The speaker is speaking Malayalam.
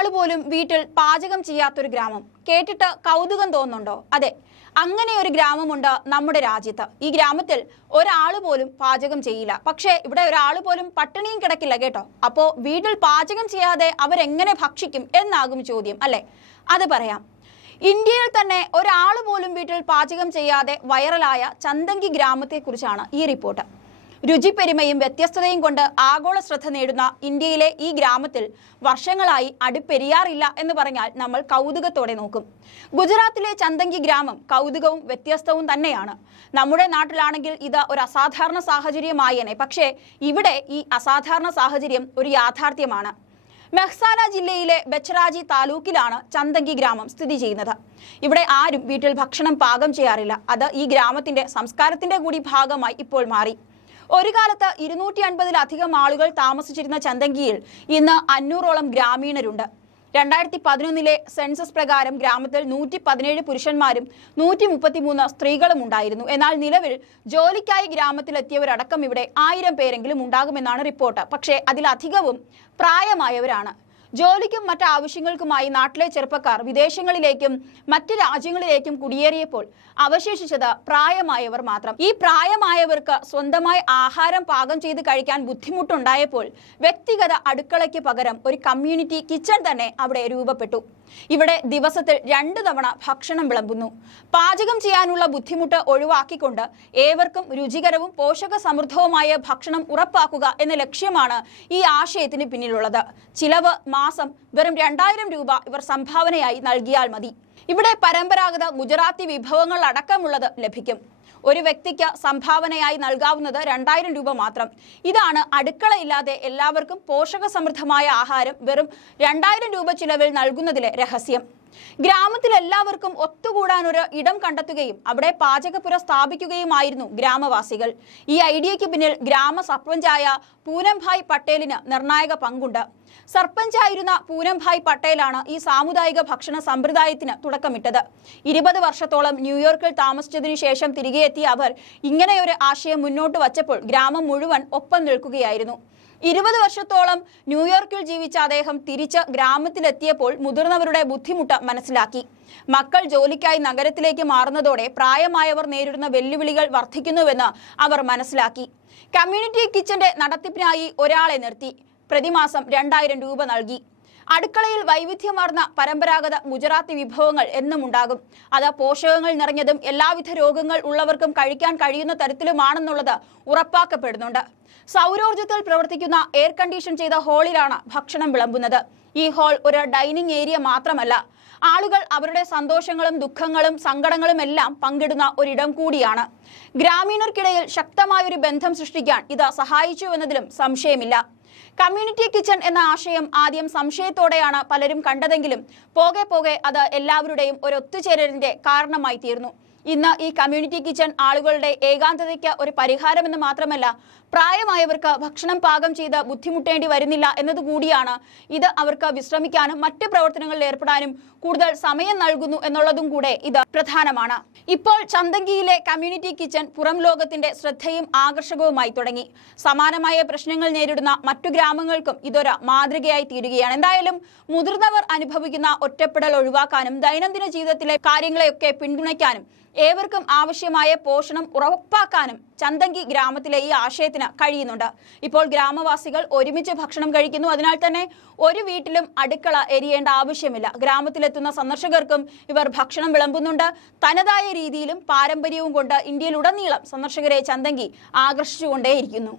ഒരാൾ പോലും വീട്ടിൽ പാചകം ചെയ്യാത്തൊരു ഗ്രാമം കേട്ടിട്ട് കൗതുകം തോന്നുന്നുണ്ടോ? അതെ, അങ്ങനെ ഒരു ഗ്രാമമുണ്ട് നമ്മുടെ രാജ്യത്ത്. ഈ ഗ്രാമത്തിൽ ഒരാൾ പോലും പാചകം ചെയ്യില്ല. പക്ഷേ ഇവിടെ ഒരാൾ പോലും പട്ടിണിയും കിടക്കില്ല കേട്ടോ. അപ്പോൾ വീട്ടിൽ പാചകം ചെയ്യാതെ അവരെങ്ങനെ ഭക്ഷിക്കും എന്നാകും ചോദ്യം, അല്ലേ? അത് പറയാം. ഇന്ത്യയിൽ തന്നെ ഒരാൾ പോലും വീട്ടിൽ പാചകം ചെയ്യാതെ വൈറലായ ചന്തങ്കി ഗ്രാമത്തെക്കുറിച്ചാണ് ഈ റിപ്പോർട്ട്. രുചിപ്പെരുമയും വ്യത്യസ്തതയും കൊണ്ട് ആഗോള ശ്രദ്ധ നേടുന്ന ഇന്ത്യയിലെ ഈ ഗ്രാമത്തിൽ വർഷങ്ങളായി അടുപ്പെരിയാറില്ല എന്ന് പറഞ്ഞാൽ നമ്മൾ കൗതുകത്തോടെ നോക്കും. ഗുജറാത്തിലെ ചന്തങ്കി ഗ്രാമം കൗതുകവും വ്യത്യസ്തവും തന്നെയാണ്. നമ്മുടെ നാട്ടിലാണെങ്കിൽ ഇത് ഒരു അസാധാരണ സാഹചര്യമായേനെ. പക്ഷേ ഇവിടെ ഈ അസാധാരണ സാഹചര്യം ഒരു യാഥാർത്ഥ്യമാണ്. മെഹ്സാന ജില്ലയിലെ ബച്ചരാജി താലൂക്കിലാണ് ചന്തങ്കി ഗ്രാമം സ്ഥിതി ചെയ്യുന്നത്. ഇവിടെ ആരും വീട്ടിൽ ഭക്ഷണം പാകം ചെയ്യാറില്ല. അത് ഈ ഗ്രാമത്തിന്റെ സംസ്കാരത്തിന്റെ കൂടി ഭാഗമായി ഇപ്പോൾ മാറി. ഒരു കാലത്ത് 250-ലധികം ആളുകൾ താമസിച്ചിരുന്ന ചന്തങ്കിയിൽ ഇന്ന് 500ഓളം ഗ്രാമീണരുണ്ട്. 2011 സെൻസസ് പ്രകാരം ഗ്രാമത്തിൽ 117 പുരുഷന്മാരും 133 സ്ത്രീകളും ഉണ്ടായിരുന്നു. എന്നാൽ നിലവിൽ ജോലിക്കായി ഗ്രാമത്തിലെത്തിയവരടക്കം ഇവിടെ 1000 പേരെങ്കിലും ഉണ്ടാകുമെന്നാണ് റിപ്പോർട്ട്. പക്ഷേ അതിലധികവും പ്രായമായവരാണ്. ജോലിക്കും മറ്റ് ആവശ്യങ്ങൾക്കുമായി നാട്ടിലെ ചെറുപ്പക്കാർ വിദേശങ്ങളിലേക്കും മറ്റ് രാജ്യങ്ങളിലേക്കും കുടിയേറിയപ്പോൾ അവശേഷിച്ചത് പ്രായമായവർ മാത്രം. ഈ പ്രായമായവർക്ക് സ്വന്തമായി ആഹാരം പാകം ചെയ്ത് കഴിക്കാൻ ബുദ്ധിമുട്ടുണ്ടായപ്പോൾ വ്യക്തിഗത അടുക്കളയ്ക്ക് പകരം ഒരു കമ്മ്യൂണിറ്റി കിച്ചൺ തന്നെ അവിടെ രൂപപ്പെട്ടു. ഇവിടെ ദിവസത്തിൽ 2 തവണ ഭക്ഷണം വിളമ്പുന്നു. പാചകം ചെയ്യാനുള്ള ബുദ്ധിമുട്ട് ഒഴിവാക്കിക്കൊണ്ട് ഏവർക്കും രുചികരവും പോഷക സമൃദ്ധവുമായ ഭക്ഷണം ഉറപ്പാക്കുക എന്ന ലക്ഷ്യമാണ് ഈ ആശയത്തിന് പിന്നിലുള്ളത്. ചിലവ് മാസം വെറും 2000 രൂപ ഇവർ സംഭാവനയായി നൽകിയാൽ മതി. ഇവിടെ പരമ്പരാഗത ഗുജറാത്തി വിഭവങ്ങൾ അടക്കമുള്ളത് ലഭിക്കും. ഒരു വ്യക്തിക്ക് സംഭാവനയായി നൽകാവുന്നത് 2000 രൂപ മാത്രം. ഇതാണ് അടുക്കളയില്ലാതെ എല്ലാവർക്കും പോഷക സമൃദ്ധമായ ആഹാരം വെറും 2000 രൂപ ചിലവിൽ നൽകുന്നതിലെ രഹസ്യം. ഗ്രാമത്തിൽ എല്ലാവർക്കും ഒത്തുകൂടാനൊരു ഇടം കണ്ടെത്തുകയും അവിടെ പാചകപ്പുര സ്ഥാപിക്കുകയുമായിരുന്നു ഗ്രാമവാസികൾ. ഈ ഐഡിയയ്ക്ക് പിന്നിൽ ഗ്രാമ സർപഞ്ചായ പൂനംഭായ് പട്ടേലിന് നിർണായക പങ്കുണ്ട്. സർപഞ്ചായിരുന്ന പൂനംഭായ് പട്ടേലാണ് ഈ സാമുദായിക ഭക്ഷണ സമ്പ്രദായത്തിന് തുടക്കമിട്ടത്. 20 വർഷത്തോളം ന്യൂയോർക്കിൽ താമസിച്ചതിനു ശേഷം തിരികെ എത്തിയ അവർ ഇങ്ങനെയൊരു ആശയം മുന്നോട്ട് വച്ചപ്പോൾ ഗ്രാമം മുഴുവൻ ഒപ്പം നിൽക്കുകയായിരുന്നു. 20 വർഷത്തോളം ന്യൂയോർക്കിൽ ജീവിച്ച അദ്ദേഹം തിരിച്ച് ഗ്രാമത്തിലെത്തിയപ്പോൾ മുതിർന്നവരുടെ ബുദ്ധിമുട്ട് മനസ്സിലാക്കി. മക്കൾ ജോലിക്കായി നഗരത്തിലേക്ക് മാറുന്നതോടെ പ്രായമായവർ നേരിടുന്ന വെല്ലുവിളികൾ വർദ്ധിക്കുന്നുവെന്ന് അവർ മനസ്സിലാക്കി. കമ്മ്യൂണിറ്റി കിച്ചന്റെ നടത്തിപ്പിനായി ഒരാളെ നിർത്തി. പ്രതിമാസം 2000 രൂപ നൽകി. അടുക്കളയിൽ വൈവിധ്യമാർന്ന പരമ്പരാഗത ഗുജറാത്തി വിഭവങ്ങൾ എന്നും ഉണ്ടാകും. അത് പോഷകങ്ങൾ നിറഞ്ഞതും എല്ലാവിധ രോഗങ്ങൾ ഉള്ളവർക്കും കഴിക്കാൻ കഴിയുന്ന തരത്തിലുമാണെന്നുള്ളത് ഉറപ്പാക്കപ്പെടുന്നുണ്ട്. സൗരോർജ്ജത്തിൽ പ്രവർത്തിക്കുന്ന എയർ കണ്ടീഷൻ ചെയ്ത ഹാളിലാണ് ഭക്ഷണം വിളമ്പുന്നത്. ഈ ഹാൾ ഒരു ഡൈനിങ് ഏരിയ മാത്രമല്ല, ആളുകൾ അവരുടെ സന്തോഷങ്ങളും ദുഃഖങ്ങളും സങ്കടങ്ങളും എല്ലാം പങ്കിടുന്ന ഒരിടം കൂടിയാണ്. ഗ്രാമീണർക്കിടയിൽ ശക്തമായൊരു ബന്ധം സൃഷ്ടിക്കാൻ ഇത് സഹായിച്ചു എന്നതിലും സംശയമില്ല. കമ്മ്യൂണിറ്റി കിച്ചൺ എന്ന ആശയം ആദ്യം സംശയത്തോടെയാണ് പലരും കണ്ടതെങ്കിലും പോകെ പോകെ അത് എല്ലാവരുടെയും ഒരു ഒത്തുചേരലിന്റെ കാരണമായി തീർന്നു. ഇന്ന് ഈ കമ്മ്യൂണിറ്റി കിച്ചൺ ആളുകളുടെ ഏകാന്തതയ്ക്ക് ഒരു പരിഹാരമെന്ന് മാത്രമല്ല, പ്രായമായവർക്ക് ഭക്ഷണം പാകം ചെയ്ത് ബുദ്ധിമുട്ടേണ്ടി വരുന്നില്ല എന്നതുകൂടിയാണ്. ഇത് അവർക്ക് വിശ്രമിക്കാനും മറ്റ് പ്രവർത്തനങ്ങളിൽ ഏർപ്പെടാനും കൂടുതൽ സമയം നൽകുന്നു എന്നുള്ളതും കൂടെ ഇത് പ്രധാനമാണ്. ഇപ്പോൾ ചന്തങ്കിയിലെ കമ്മ്യൂണിറ്റി കിച്ചൺ പുറം ലോകത്തിന്റെ ശ്രദ്ധയും ആകർഷകവുമായി തുടങ്ങി. സമാനമായ പ്രശ്നങ്ങൾ നേരിടുന്ന മറ്റു ഗ്രാമങ്ങൾക്കും ഇതൊരു മാതൃകയായി തീരുകയാണ്. എന്തായാലും മുതിർന്നവർ അനുഭവിക്കുന്ന ഒറ്റപ്പെടൽ ഒഴിവാക്കാനും ദൈനംദിന ജീവിതത്തിലെ കാര്യങ്ങളെയൊക്കെ പിന്തുണയ്ക്കാനും ഏവർക്കും ആവശ്യമായ പോഷണം ഉറപ്പാക്കാനും ചന്തങ്കി ഗ്രാമത്തിലെ ഈ ആശയത്തിന് കഴിയുന്നുണ്ട്. ഇപ്പോൾ ഗ്രാമവാസികൾ ഒരുമിച്ച് ഭക്ഷണം കഴിക്കുന്നു. അതിനാൽ തന്നെ ഒരു വീട്ടിലും അടുക്കള എരിയേണ്ട ആവശ്യമില്ല. ഗ്രാമത്തിലെത്തുന്ന സന്ദർശകർക്കും ഇവർ ഭക്ഷണം വിളമ്പുന്നുണ്ട്. തനതായ രീതിയിലും പാരമ്പര്യവും കൊണ്ട് ഇന്ത്യയിലുടനീളം സന്ദർശകരെ ചന്തങ്കി ആകർഷിച്ചുകൊണ്ടേയിരിക്കുന്നു.